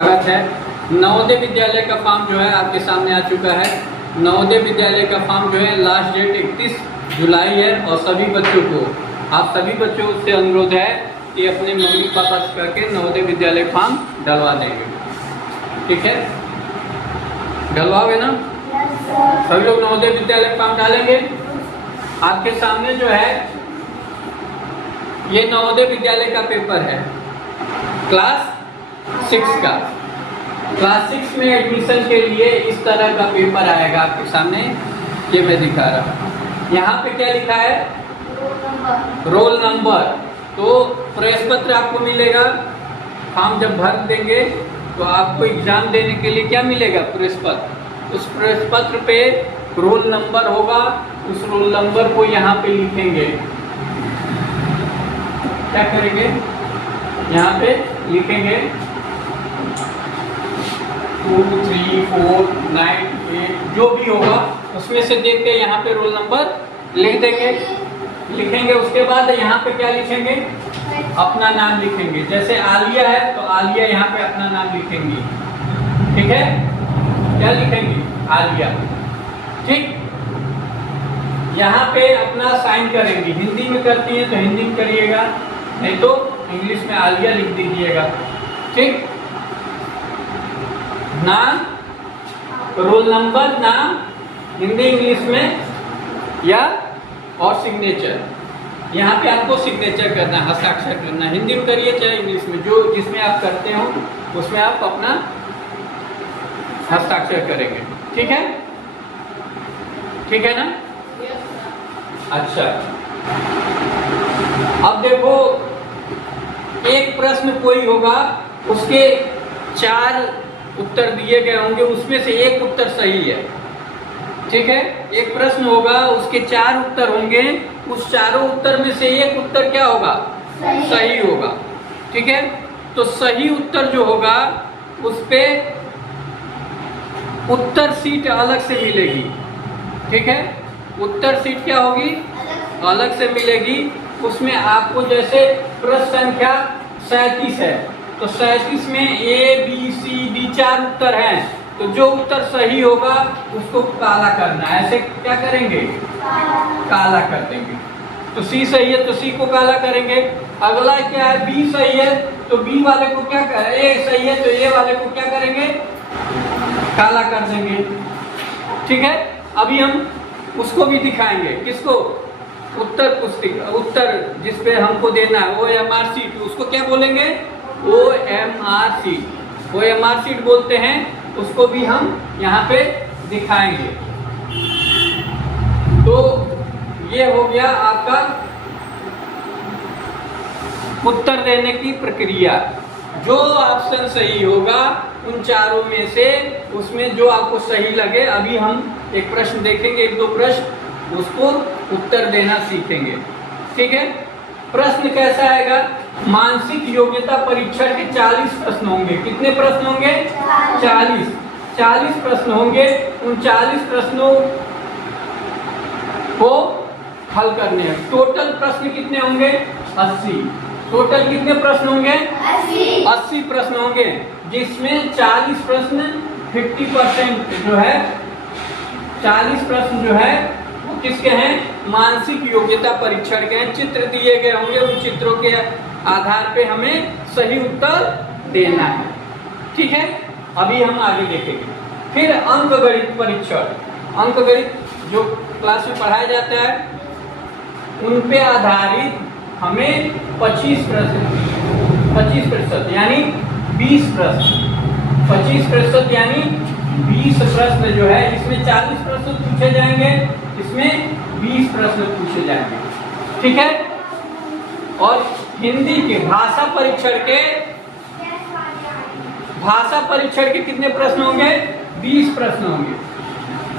स्वागत है। नवोदय विद्यालय का फॉर्म जो है आपके सामने आ चुका है। नवोदय विद्यालय का फॉर्म जो है लास्ट डेट 31 जुलाई है और सभी बच्चों को, आप सभी बच्चों से अनुरोध है कि अपने मम्मी पापा से करके नवोदय विद्यालय फॉर्म डलवा देंगे। ठीक है, डलवाओगे ना? सभी लोग नवोदय विद्यालय फॉर्म डालेंगे। आपके सामने जो है ये नवोदय विद्यालय का पेपर है, क्लास 6 का। क्लास 6 में एडमिशन के लिए इस तरह का पेपर आएगा आपके सामने। ये मैं दिखा रहा हूँ। यहाँ पे क्या लिखा है? Roll number. तो प्रवेश पत्र आपको मिलेगा। फॉर्म जब भर देंगे तो आपको एग्जाम देने के लिए क्या मिलेगा? प्रवेश पत्र। उस प्रवेश पत्र पे रोल नंबर होगा। उस रोल नंबर को यहाँ पे लिखेंगे। क्या करेंगे? यहाँ पे लिखेंगे 2, 3, 4, 9, 8 जो भी होगा उसमें से देख के यहाँ पे रोल नंबर लिख देंगे, लिखेंगे। उसके बाद यहाँ पे क्या लिखेंगे? अपना नाम लिखेंगे। जैसे आलिया है तो आलिया यहाँ पे अपना नाम लिखेंगी। ठीक है, क्या लिखेंगे? आलिया। ठीक, यहाँ पे अपना साइन करेंगे। हिंदी में करती है तो हिंदी में करिएगा, नहीं तो इंग्लिश में आलिया लिख दीजिएगा। ठीक, नाम, रोल नंबर, नाम हिंदी इंग्लिश में या और सिग्नेचर। यहाँ पे आपको सिग्नेचर करना है, हस्ताक्षर करना है। हिंदी में करिए चाहे इंग्लिश में, जो जिसमें आप करते हो उसमें आप अपना हस्ताक्षर करेंगे। ठीक है, ठीक है ना? अच्छा, अब देखो, एक प्रश्न कोई होगा, उसके 4 उत्तर दिए गए होंगे, उसमें से एक उत्तर सही है। ठीक है, एक प्रश्न होगा, उसके 4 उत्तर होंगे, उस चारों उत्तर में से एक उत्तर क्या होगा? सही होगा। ठीक है, तो सही उत्तर जो होगा उस पे उत्तर सीट अलग से मिलेगी। ठीक है, उत्तर सीट क्या होगी? अलग से मिलेगी। उसमें आपको जैसे प्रश्न संख्या 37 है तो 37 में A, B, C, D 4 उत्तर हैं, तो जो उत्तर सही होगा उसको काला करना है। ऐसे क्या करेंगे? काला कर देंगे। तो C सही है तो C को काला करेंगे। अगला क्या है? B सही है तो B वाले को क्या करें? A सही है तो A वाले को क्या करेंगे? काला कर देंगे। ठीक है, अभी हम उसको भी दिखाएंगे। किसको? उत्तर पुस्तिका, उत्तर जिसपे हमको देना है OMR शीट, उसको क्या बोलेंगे? OMR sheet. OMR शीट बोलते हैं, उसको भी हम यहाँ पे दिखाएंगे। तो ये हो गया आपका उत्तर देने की प्रक्रिया। जो ऑप्शन सही होगा उन चारों में से उसमें जो आपको सही लगे, अभी हम एक प्रश्न देखेंगे, 1-2 प्रश्न, उसको उत्तर देना सीखेंगे। ठीक है, प्रश्न कैसा आएगा? मानसिक योग्यता परीक्षण के 40 प्रश्न होंगे। कितने प्रश्न होंगे? 40 प्रश्न होंगे। उन 40 प्रश्नों को हल करने हैं। टोटल प्रश्न कितने होंगे? 80। टोटल कितने प्रश्न होंगे? 80 प्रश्न होंगे, जिसमें 40 प्रश्न 50% जो है, 40 प्रश्न जो है वो किसके हैं? मानसिक योग्यता परीक्षण के हैं। चित्र दिए गए होंगे, उन चित्रों के आधार पे हमें सही उत्तर देना है। ठीक है, अभी हम आगे देखेंगे। फिर अंकगणित परीक्षण। अंकगणित जो क्लास में पढ़ाया जाता है उन पे आधारित हमें 25% यानी 20 प्रश्न, 25% यानी 20 प्रश्न जो है, इसमें 40 प्रश्न पूछे जाएंगे, इसमें 20 प्रश्न पूछे जाएंगे। ठीक है, और हिंदी के भाषा परीक्षण के कितने प्रश्न होंगे? 20 प्रश्न होंगे।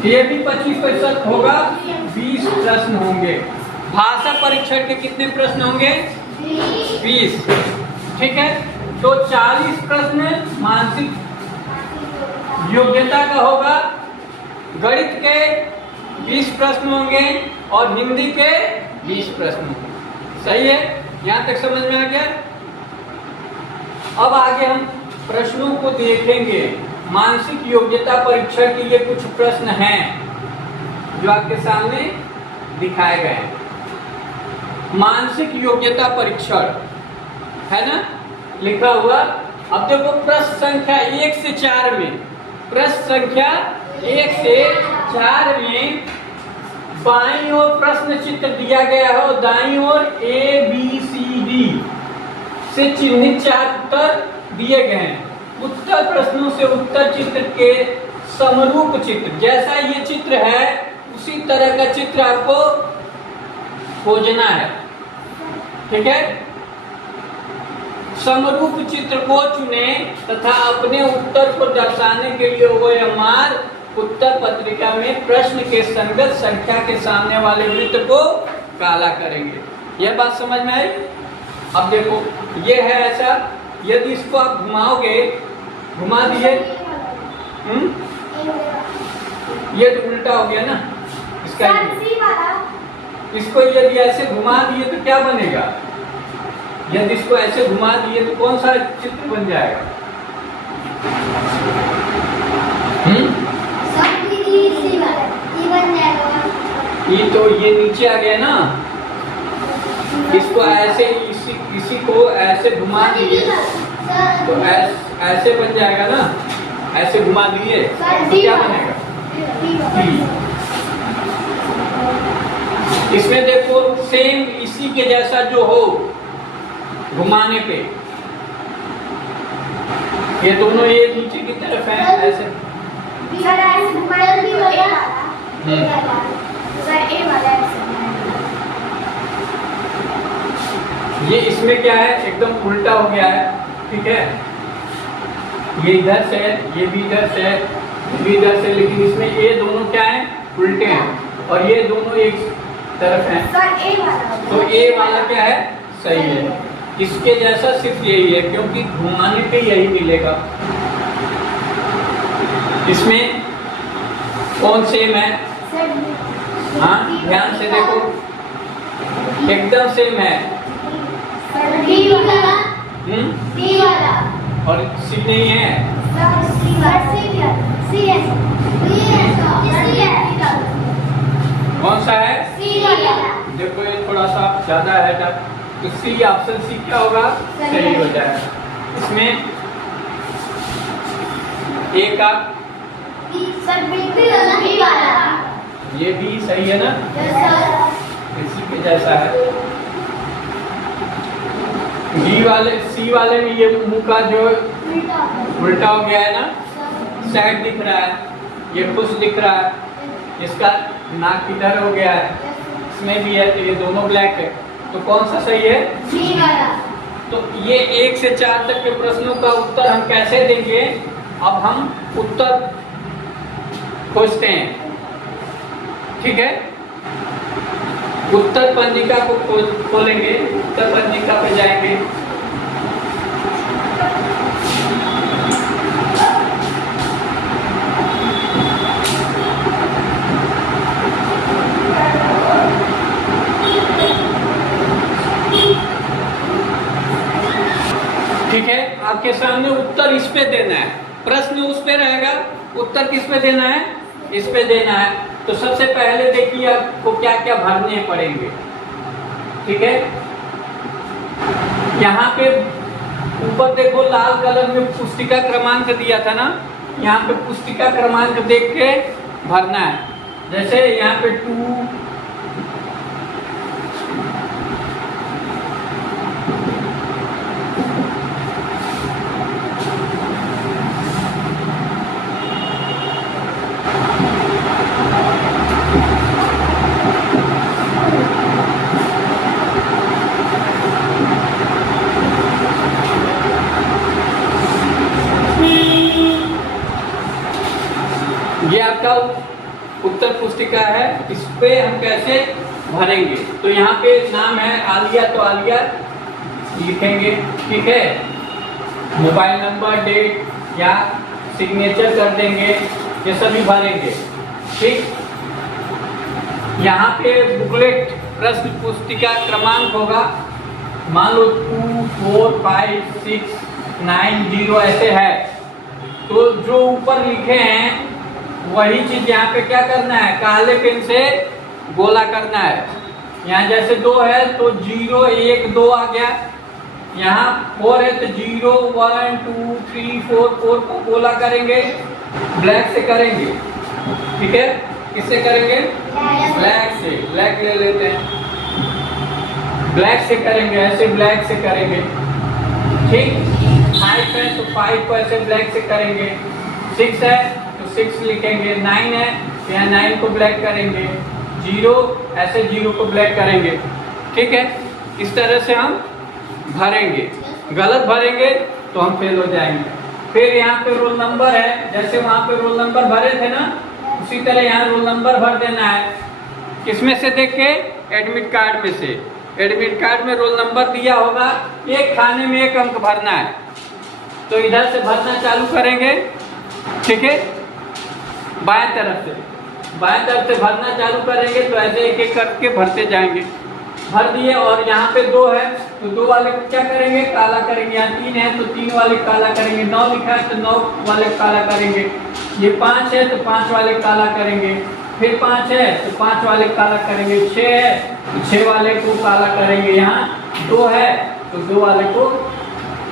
ये भी 25% होगा, 20 प्रश्न होंगे। भाषा परीक्षण के कितने प्रश्न होंगे? 20। ठीक है, तो 40 प्रश्न मानसिक योग्यता का होगा, गणित के 20 प्रश्न होंगे और हिंदी के 20 प्रश्न होंगे। सही है, यहाँ तक समझ में आ गया? अब आगे हम प्रश्नों को देखेंगे। मानसिक योग्यता परीक्षण के लिए कुछ प्रश्न हैं जो आपके सामने दिखाए गए हैं। मानसिक योग्यता परीक्षण है ना, लिखा हुआ। अब देखो प्रश्न संख्या 1 से 4 में, प्रश्न संख्या 1 से 4 में बाईं ओर प्रश्न चित्र दिया गया है और दाईं ओर ABCD से चिन्हित 4 उत्तर दिए गए हैं। उत्तर प्रश्नों से उत्तर चित्र के समरूप चित्र, जैसा ये चित्र है उसी तरह का चित्र आपको खोजना है। ठीक है, समरूप चित्र को चुने तथा अपने उत्तर को दर्शाने के लिए OMR उत्तर पत्रिका में प्रश्न के संगत संख्या के सामने वाले वृत्त को काला करेंगे। यह बात समझ में आई? अब देखो ये है ऐसा, यदि इसको आप घुमाओगे, घुमा दिए, ये तो उल्टा हो गया ना इसका। इसको यदि ऐसे घुमा दिए तो क्या बनेगा? यदि इसको ऐसे घुमा दिए तो कौन सा चित्र बन जाएगा? ये तो ये नीचे आ गया ना, इसको ऐसे इसी को ऐसे घुमा दिए तो ऐसे बन जाएगा ना, ऐसे घुमा दिए तो क्या बनेगा? इसमें देखो सेम इसी के जैसा जो हो घुमाने पे, ये दोनों ये नीचे की तरफ है ऐसे। ये इसमें क्या है, एकदम उल्टा हो गया है। ठीक है, ये इधर से, ये भी इधर से, ये भी इधर से, लेकिन इसमें ये दोनों क्या है, उल्टे हैं और ये दोनों एक तरफ हैं। तो A वाला क्या है, सही है। इसके जैसा सिर्फ यही है, क्योंकि घुमाने पे यही मिलेगा। इसमें कौन सेम है? हाँ, ध्यान से देखो, एकदम सेम है। और C नहीं है। कौन सा है? देखो ये थोड़ा सा ज्यादा है तो C, ऑप्शन C क्या होगा, सही हो जाएगा। इसमें एक आप ये भी सही है ना, इसी के जैसा है। C वाले में ये मुंह का जो उल्टा हो गया है ना, सैड दिख रहा है, ये खुश दिख रहा है, इसका नाक किधर हो गया है, इसमें भी है, तो ये दोनों ब्लैक है। तो कौन सा सही है? C वाला। तो ये 1 से 4 तक के प्रश्नों का उत्तर हम कैसे देंगे? अब हम उत्तर खोजते हैं। ठीक है, उत्तर पंजिका को खोलेंगे, उत्तर पंजिका पे जाएंगे। ठीक है, आपके सामने उत्तर इस पे देना है, प्रश्न उस पे रहेगा, उत्तर किस पे देना है, इस पे देना है। तो सबसे पहले देखिए आपको क्या क्या भरने पड़ेंगे। ठीक है, यहाँ पे ऊपर देखो लाल कलर में पुस्तिका क्रमांक दिया था ना, यहाँ पे पुस्तिका क्रमांक देख के भरना है। जैसे यहाँ पे 2, ये आपका उत्तर पुस्तिका है, इस पे हम कैसे भरेंगे। तो यहाँ पे नाम है आलिया, तो आलिया लिखेंगे। ठीक है, मोबाइल नंबर, डेट या सिग्नेचर कर देंगे, ये सभी भरेंगे। ठीक, यहाँ पे बुकलेट प्रश्न पुस्तिका क्रमांक होगा, मान लो 2, 4, 5, 6 90 ऐसे है। तो जो ऊपर लिखे हैं वही चीज यहाँ पे क्या करना है, काले पेन से गोला करना है। यहाँ जैसे 2 है तो 0 1 2 आ गया, यहाँ 4 है तो 0 1 2 3 4 4 को गोला करेंगे, ब्लैक से करेंगे। ठीक है, किससे करेंगे, ब्लैक से, ब्लैक ले लेते हैं, ब्लैक से करेंगे, ऐसे ब्लैक से करेंगे। ठीक, 5 है तो 5 को ऐसे ब्लैक से करेंगे, 6 है तो 6 लिखेंगे, 9 है तो यहाँ 9 को ब्लैक करेंगे, 0 ऐसे 0 को ब्लैक करेंगे। ठीक है, इस तरह से हम भरेंगे। गलत भरेंगे तो हम फेल हो जाएंगे। फिर यहाँ पे रोल नंबर है, जैसे वहाँ पे रोल नंबर भरे थे ना, उसी तरह यहाँ रोल नंबर भर देना है। किसमें से देख के, एडमिट कार्ड में से। एडमिट कार्ड में रोल नंबर दिया होगा, एक खाने में 1 अंक भरना है, तो इधर से भरना चालू करेंगे। ठीक है, बाएं तरफ से भरना चालू करेंगे, तो ऐसे एक एक करके भरते जाएंगे। भर दिए, और यहाँ पे 2 है तो 2 वाले को क्या करेंगे, काला करेंगे। यहाँ 3 है तो 3 वाले काला करेंगे, 9 लिखा है तो 9 वाले काला करेंगे। ये 5 है तो 5 वाले काला करेंगे, फिर 5 है तो 5 वाले काला करेंगे, 6 है तो 6 वाले को काला करेंगे, यहाँ 2 है तो 2 वाले को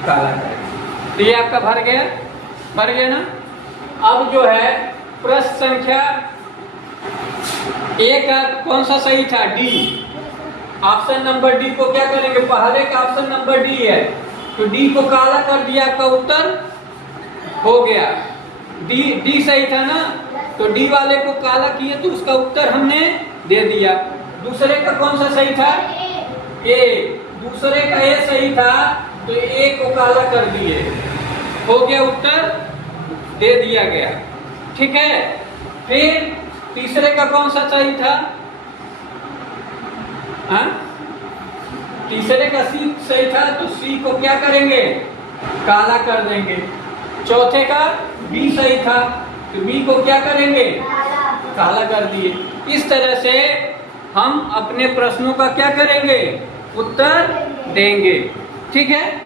काला करेंगे। तो ये आपका भर गया ना। अब जो है प्रश्न संख्या 1 का कौन सा सही था, डी। ऑप्शन नंबर डी को क्या करेंगे, पहले का ऑप्शन नंबर डी है तो डी को काला कर दिया, आपका उत्तर हो गया। डी सही था ना, तो डी वाले को काला किए तो उसका उत्तर हमने दे दिया। दूसरे का कौन सा सही था, ए। दूसरे का ए सही था तो ए को काला कर दिए, हो गया, उत्तर दे दिया गया। ठीक है, फिर तीसरे का कौन सा सही था, हाँ, तीसरे का सी सही था तो सी को क्या करेंगे, काला कर देंगे। चौथे का बी सही था तो बी को क्या करेंगे, काला कर दिए। इस तरह से हम अपने प्रश्नों का क्या करेंगे, उत्तर देंगे। ठीक है।